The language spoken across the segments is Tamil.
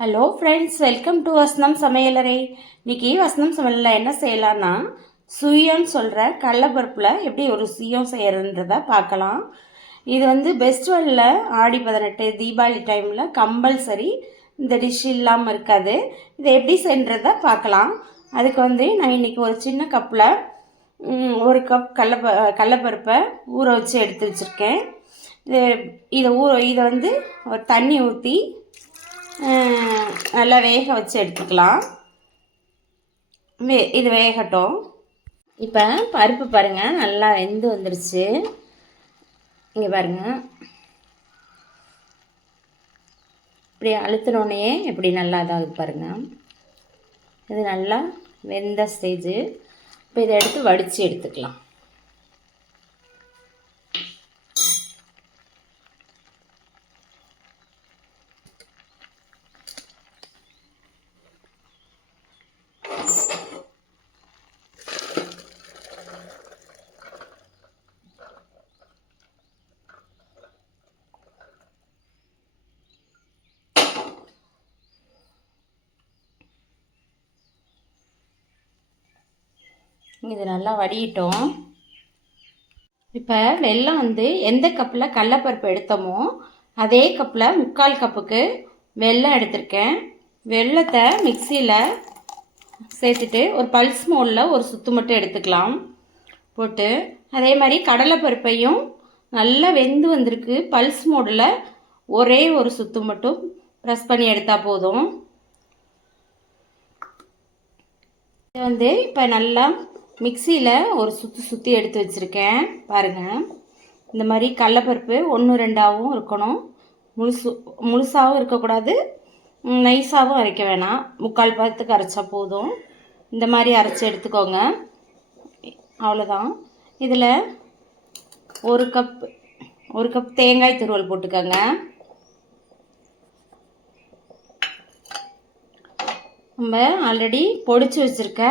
ஹலோ ஃப்ரெண்ட்ஸ், வெல்கம் டு வசனம் சமையலறை. இன்றைக்கி வசனம் சமையலில் என்ன செய்யலான்னா, சுயம்னு சொல்கிற கடலைப்பருப்பில் எப்படி ஒரு சுயம் செய்கிறன்றதை பார்க்கலாம். இது வந்து பெஸ்டிவலில் ஆடி 18 தீபாவளி டைமில் கம்பல்சரி இந்த டிஷ் இல்லாமல் இருக்காது. இதை எப்படி செய்கிறத பார்க்கலாம். அதுக்கு வந்து நான் இன்றைக்கி ஒரு சின்ன கப்பில் ஒரு கப் கடலைப்பருப்பை ஊற வச்சு எடுத்து வச்சுருக்கேன். இதை வந்து ஒரு தண்ணி ஊற்றி நல்லா வேக வச்சு எடுத்துக்கலாம். இது வேகட்டும். இப்போ பருப்பு பாருங்கள், நல்லா வெந்து வந்துடுச்சு. இங்கே பாருங்கள், இப்படி அழுத்தினோடனே எப்படி நல்லா இதாகுது பாருங்கள். இது நல்லா வெந்த ஸ்டேஜு. இப்போ இதை எடுத்து வடித்து எடுத்துக்கலாம். இது நல்லா வடியிட்டோம். இப்போ வெல்லம் வந்து எந்த கப்பில் கடலைப்பருப்பு எடுத்தோமோ அதே கப்பில் 3/4 கப்புக்கு வெல்லம் எடுத்திருக்கேன். வெல்லத்தை மிக்சியில் சேர்த்துட்டு ஒரு பல்ஸ் மோடில் ஒரு சுத்து மட்டும் எடுத்துக்கலாம் போட்டு. அதே மாதிரி கடலைப்பருப்பையும் நல்லா வெந்து வந்திருக்கு. பல்ஸ் மோடில் ஒரே ஒரு சுத்து மட்டும் ப்ரெஸ் பண்ணி எடுத்தால் போதும். இது வந்து இப்போ நல்லா மிக்சியில் ஒரு சுற்றி எடுத்து வச்சுருக்கேன் பாருங்கள். இந்த மாதிரி கடலைப்பருப்பு 1-2ஆகவும் இருக்கணும், முழுசாகவும் இருக்கக்கூடாது, நைஸாகவும் அரைக்க வேணாம். 3/4 பதத்துக்கு அரைச்சா போதும். இந்த மாதிரி அரைச்சி எடுத்துக்கோங்க. அவ்வளோதான். இதில் ஒரு கப் தேங்காய் துருவல் போட்டுக்கோங்க. நம்ம ஆல்ரெடி பொடிச்சு வச்சுருக்க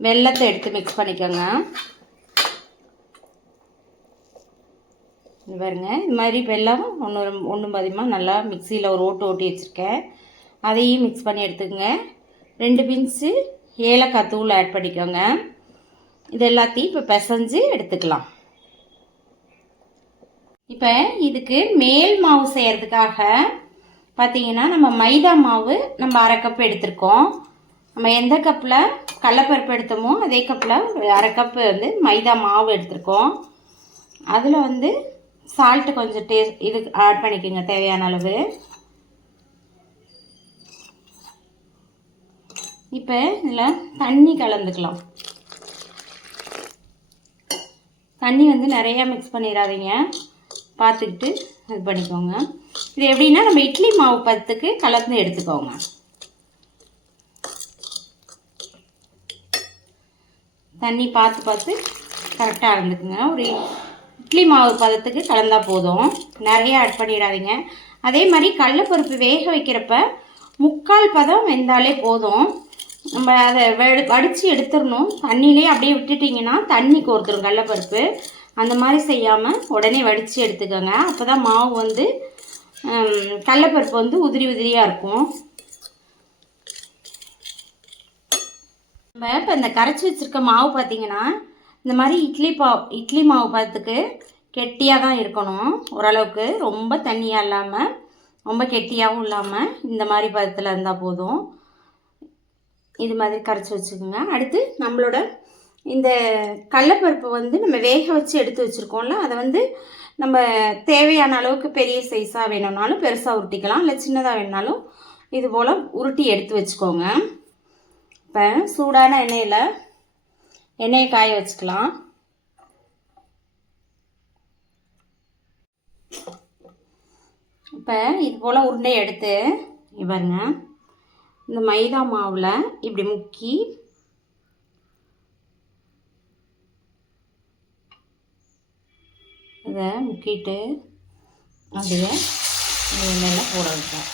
வெல்லத்தை எடுத்து மிக்ஸ் பண்ணிக்கோங்க. இது பாருங்க, இது மாதிரி வெல்லம் ஒன்று பாதியமாக நல்லா மிக்சியில் ஒரு ஓட்டி வச்சுருக்கேன். அதையும் மிக்ஸ் பண்ணி எடுத்துக்கோங்க. 2 பிஞ்சு ஏலக்காய் தூள் ஆட் பண்ணிக்கோங்க. இது எல்லாத்தையும் இப்போ பிசைஞ்சு எடுத்துக்கலாம். இப்போ இதுக்கு மேல் மாவு செய்கிறதுக்காக பார்த்தீங்கன்னா, நம்ம மைதா மாவு நம்ம 1/2 கப் எடுத்திருக்கோம். நம்ம எந்த கப்பில் கடலைப்பருப்பு எடுத்தோமோ அதே கப்பில் ஒரு 1/2 கப்பு வந்து மைதா மாவு எடுத்திருக்கோம். அதில் வந்து சால்ட்டு கொஞ்சம் இது ஆட் பண்ணிக்கோங்க தேவையான அளவு. இப்போ இதில் தண்ணி கலந்துக்கலாம். தண்ணி வந்து நிறையா மிக்ஸ் பண்ணிடாதீங்க, பார்த்துக்கிட்டு இது பண்ணிக்கோங்க. இது எப்படின்னா, நம்ம இட்லி மாவு பதத்துக்கு கலந்து எடுத்துக்கோங்க. தண்ணி பார்த்து கரெக்டாக இருந்துக்குங்க. ஒரு இட்லி மாவு பதத்துக்கு கலந்தால் போதும், நிறைய ஆட் பண்ணிடாதீங்க. அதே மாதிரி கடலைப்பருப்பு வேக வைக்கிறப்ப 3/4 பதம் வெந்தாலே போதும். நம்ம அதை வடித்து எடுத்துடணும். தண்ணியிலே அப்படியே விட்டுட்டிங்கன்னா தண்ணி கோர்த்துரும் கடலைப்பருப்பு. அந்த மாதிரி செய்யாமல் உடனே வடித்து எடுத்துக்கோங்க. அப்போ தான் மாவு வந்து கடலைப்பருப்பு வந்து உதிரி உதிரியாக இருக்கும். நம்ம இப்போ இந்த கரைச்சி வச்சுருக்க மாவு பார்த்திங்கன்னா, இந்த மாதிரி இட்லி மாவு பதத்துக்கு கெட்டியாக தான் இருக்கணும். ஓரளவுக்கு ரொம்ப தண்ணியாக இல்லாமல் ரொம்ப கெட்டியாகவும் இல்லாமல் இந்த மாதிரி பதத்தில் இருந்தால் போதும். இது மாதிரி கரைச்சி வச்சுக்கோங்க. அடுத்து நம்மளோட இந்த கடலைப்பருப்பு வந்து நம்ம வேக வச்சு எடுத்து வச்சுருக்கோம்ல, அதை வந்து நம்ம தேவையான அளவுக்கு பெரிய சைஸாக வேணும்னாலும் பெருசாக உருட்டிக்கலாம், இல்லை சின்னதாக வேணுனாலும் இது போல் உருட்டி எடுத்து வச்சுக்கோங்க. இப்போ சூடான எண்ணெயை காய வச்சுக்கலாம். இப்போ இது போல் உருண்டை எடுத்து பாருங்க, இந்த மைதா மாவில் இப்படி முக்கி இதை முக்கிட்டு அப்படியே எண்ணெயில் போட வைப்போம்.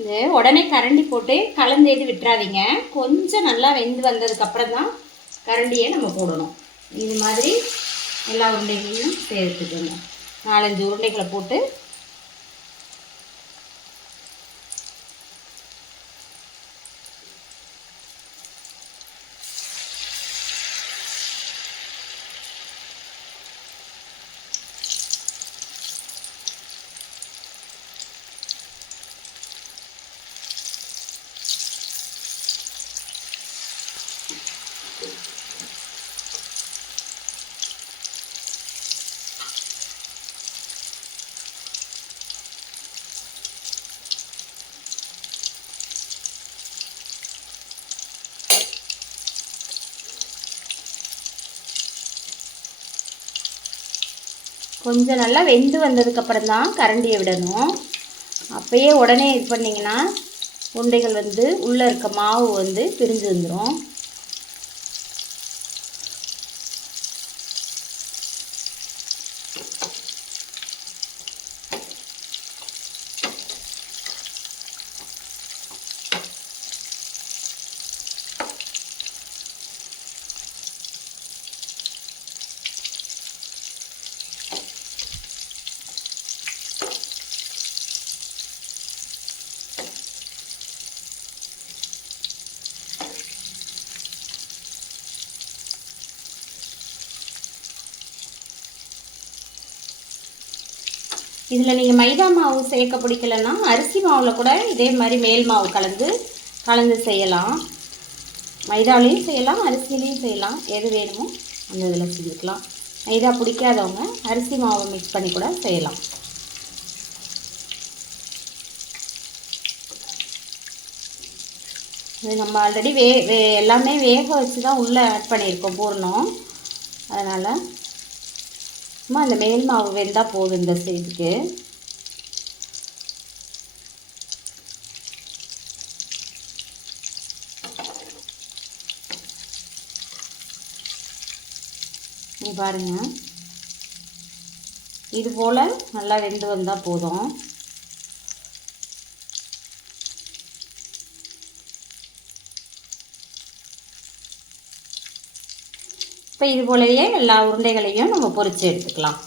இது உடனே கரண்டி போட்டு கலந்தேது விட்டுறாதீங்க. கொஞ்சம் நல்லா வெந்து வந்ததுக்கப்புறம் தான் கரண்டியை நம்ம போடணும். இது மாதிரி எல்லா உருண்டைகளையும் சேர்த்துக்கோங்க. 4-5 உருண்டைகளை போட்டு கொஞ்சம் நல்லா வெந்து வந்ததுக்கப்புறம் தான் கரண்டியை விடணும். அப்போயே உடனே இது பண்ணிங்கன்னா உருண்டைகள் வந்து உள்ளே இருக்க மாவு வந்து பிரிஞ்சு வந்துடும். இதில் நீங்கள் மைதா மாவு சேர்க்க பிடிக்கலன்னா அரிசி மாவில் கூட இதே மாதிரி மேல் மாவு கலந்து செய்யலாம். மைதாவிலையும் செய்யலாம், அரிசிலையும் செய்யலாம். எது வேணுமோ அந்த இதில் செஞ்சுக்கலாம். மைதா பிடிக்காதவங்க அரிசி மாவு மிக்ஸ் பண்ணி கூட செய்யலாம். இது நம்ம ஆல்ரெடி எல்லாமே வேக வச்சு தான் உள்ளே ஆட் பண்ணியிருக்கோம் பூர்ணம். அதனால் சும்மா அந்த மேல் மாவு வெந்தால் போதும் இந்த ஸ்டேஜுக்கு. நீ பாருங்கள், இது போல் நல்லா வெந்து வந்தால் போதும். இப்போ இது போலவே எல்லா உருண்டைகளையும் நம்ம பொரித்து எடுத்துக்கலாம்.